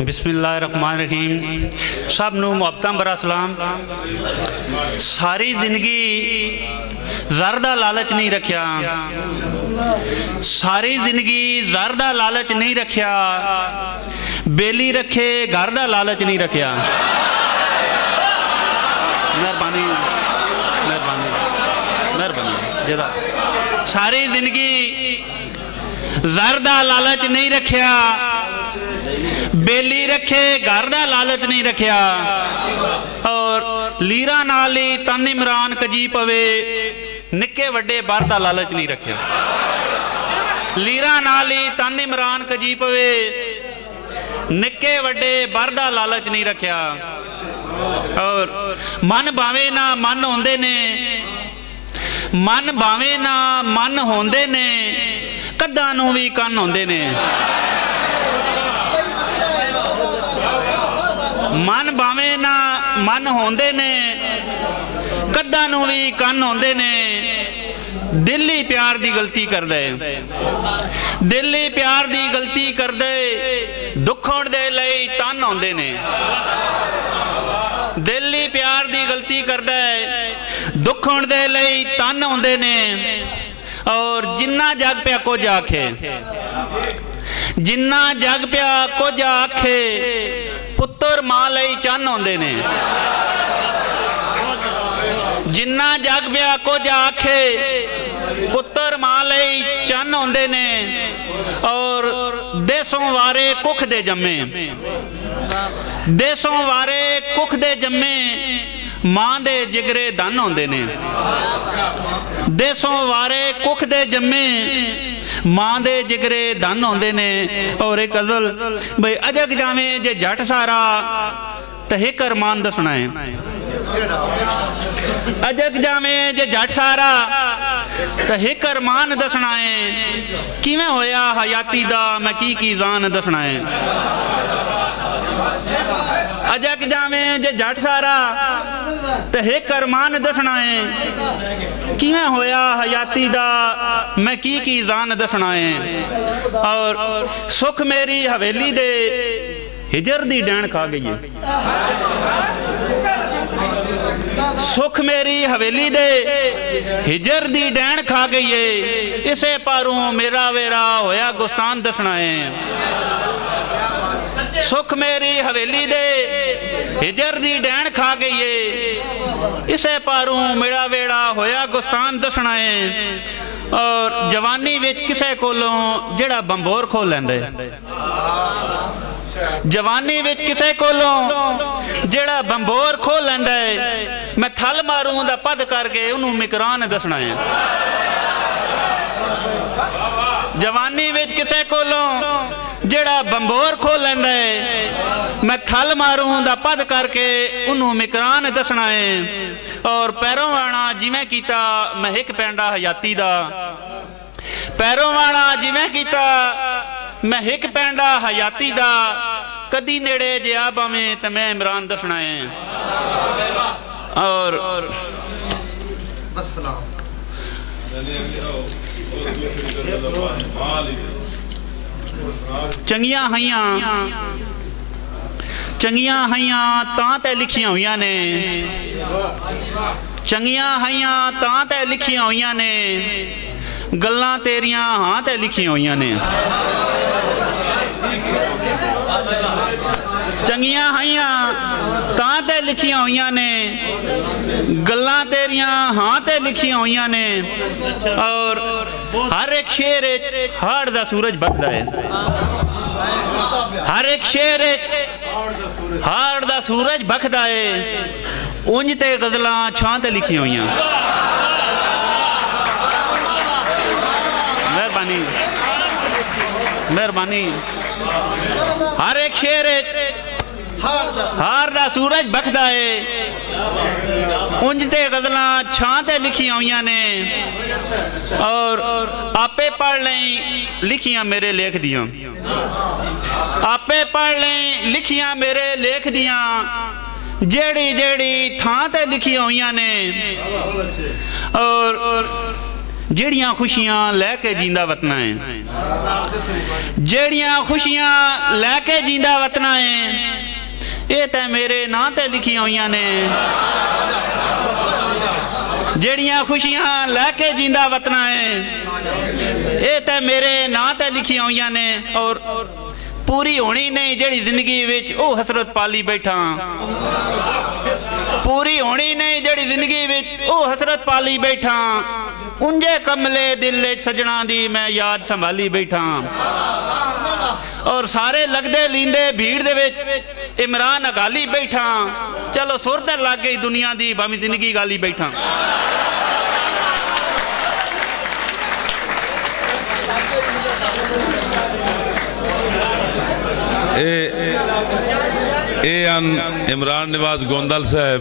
बिस्मिल्लाहिर्रहमानिर्रहीम। सब नूं मुहब्बतां भरा सलाम। सारी जिंदगी ज़र दा लालच नहीं रखिया, सारी जिंदगी ज़र दा लालच नहीं रखिया, बेली रखे घर दा लालच नहीं रखिया। मेहरबानी मेहरबानी मेहरबानी जदा। सारी जिंदगी ज़र दा लालच नहीं रखिया, बेली रखे घर दा लालच नहीं रखिया, और लीरा नाल ही तन इमरान कजी पवे निक्के वड्डे बार दा लालच नहीं रखिया। लीरा नाल ही तन इमरान कजी पवे निक्के वड्डे बार दा लालच नहीं रखिया। और मन भावे ना मन होंदे ने, मन भावे ना मन होंदे ने, कद्दां नूं भी कन्न होंदे ने। मन भावे ना मन होंदे ने, कद्दां नूं भी कन्न होंदे ने। दिल ही प्यार दी गलती कर दे, दिल ही प्यार दी गलती कर दे, दुख होण दे लई तन होंदे ने। दिल ही प्यार दी गलती कर दे, दुख होण दे लई तन होंदे ने। और जिन्ना जग पिया कुछ आखे, जिन्ना जग पिया कुछ आखे, पुत्तर मां लई चन्न होंदे ने। जिन्ना जग पिया कुछ आखे, पुत्तर मां लई चन्न होंदे ने। और देसों वारे कुख दे जम्मे, देसों वारे कुख दे जम्मे, मां दे जिगरे धन होंदे ने। देसों वारे कुख दे जम्मे, मां दे जिगरे धन होंदे ने। और एक गज़ल भाई अजग जावे जे जट सारा ते हिक अरमान दसना है। अजग जावे जे जट सारा ते हिक अरमान दसना है। किवें होया हयाती दा मैं की जान दसना है। अजग जावे जे जट सारा ते हिक अरमान दसना है। किवें होया हयाती दा मैं की जान दसना है। और सुख मेरी हवेली दे हिजर दी डैन खा गई है। सुख मेरी हवेली दे हिजर दी डैन खा गई है। इसे पारों मेरा वेरा होया गुस्तान दसना है। सुख मेरी हवेली दे हिजर दी डैन खा गई है। इसे पारों मेरा वेड़ा होया गुस्तान दसना है। और जवानी विच किसे कोलों जेड़ा बंबोर खो लैंदा है। जवानी विच किसे कोलों जेड़ा बंबोर खो लैंदा है, मैं थल मारूं दा पद करके उन्होंने मिकरान दसना है। जवानी विच किसे कोलों जेड़ा बंबोर खो लैंदा है, मैं थल मारूं दा पद करके उन्होंने मिकरान दसना है। और पैरों वाणा जिवें कीता मैं हिक पैंडा हयाती दा, पैरों वाणा जिवें कीता मैं हिक पैंडा हयाती दा, कदी नेड़े जे आ भावें ते मैं इमरान दसना है। और चंगियां हइयां, चंगियां हइयां तां ते लिखियां हुई ने, चंगियां हइयां तां ते लिखियां हुई ने, गल्लां तेरियां हां ते लिखियां हुई ने। चंगियां हइयां तां ते लिखियां हुई ने, गल्लां तेरियां हां ते लिखियां हुई ने। और हर एक शेर हाड़ दा सूरज बखदा है। हर एक शेर हाड़ दा सूरज बखदा है। उंज ते गजलां छां ते लिखियां हुई। मेहरबानी मेहरबानी। हर एक शेर हार दा सूरज बखदा है। उंज ते गजलां छां ते लिखियां हुई ने। और आपे पढ़ लें लिखियां मेरे लेख दियां, आपे पढ़ लें लिखियां मेरे लेख दियां, जेड़ी जेड़ी थां ते लिखियां हुई ने। और ਜਿਹੜੀਆਂ ਖੁਸ਼ੀਆਂ ਲੈ ਕੇ ਜਿੰਦਾ ਵਤਨਾ ਹੈ, ਜਿਹੜੀਆਂ ਖੁਸ਼ੀਆਂ ਲੈ ਕੇ ਜਿੰਦਾ ਵਤਨਾ ਹੈ, ਇਹ ਤਾਂ ਮੇਰੇ ਨਾਂ ਤੇ ਲਿਖੀਆਂ ਹੋਈਆਂ ਨੇ। ਜਿਹੜੀਆਂ ਖੁਸ਼ੀਆਂ ਲੈ ਕੇ ਜਿੰਦਾ ਵਤਨਾ ਹੈ, ਇਹ ਤਾਂ ਮੇਰੇ ਨਾਂ ਤੇ ਲਿਖੀਆਂ ਹੋਈਆਂ ਨੇ। ਔਰ पूरी होनी नहीं जेड़ी जिंदगी विच ओ हसरत पाली बैठा, पूरी होनी नहीं जेड़ी जिंदगी विच ओ हसरत पाली बैठा। उंजे कमले दिल सजना दी मैं याद संभाली बैठा। और सारे लगदे लींदे भीड़ दे विच इमरान अगाली बैठा। चलो सुरत लग गई दुनिया दी भावी जिंदगी गाली बैठा। इमरान नवाज गोंदल साहब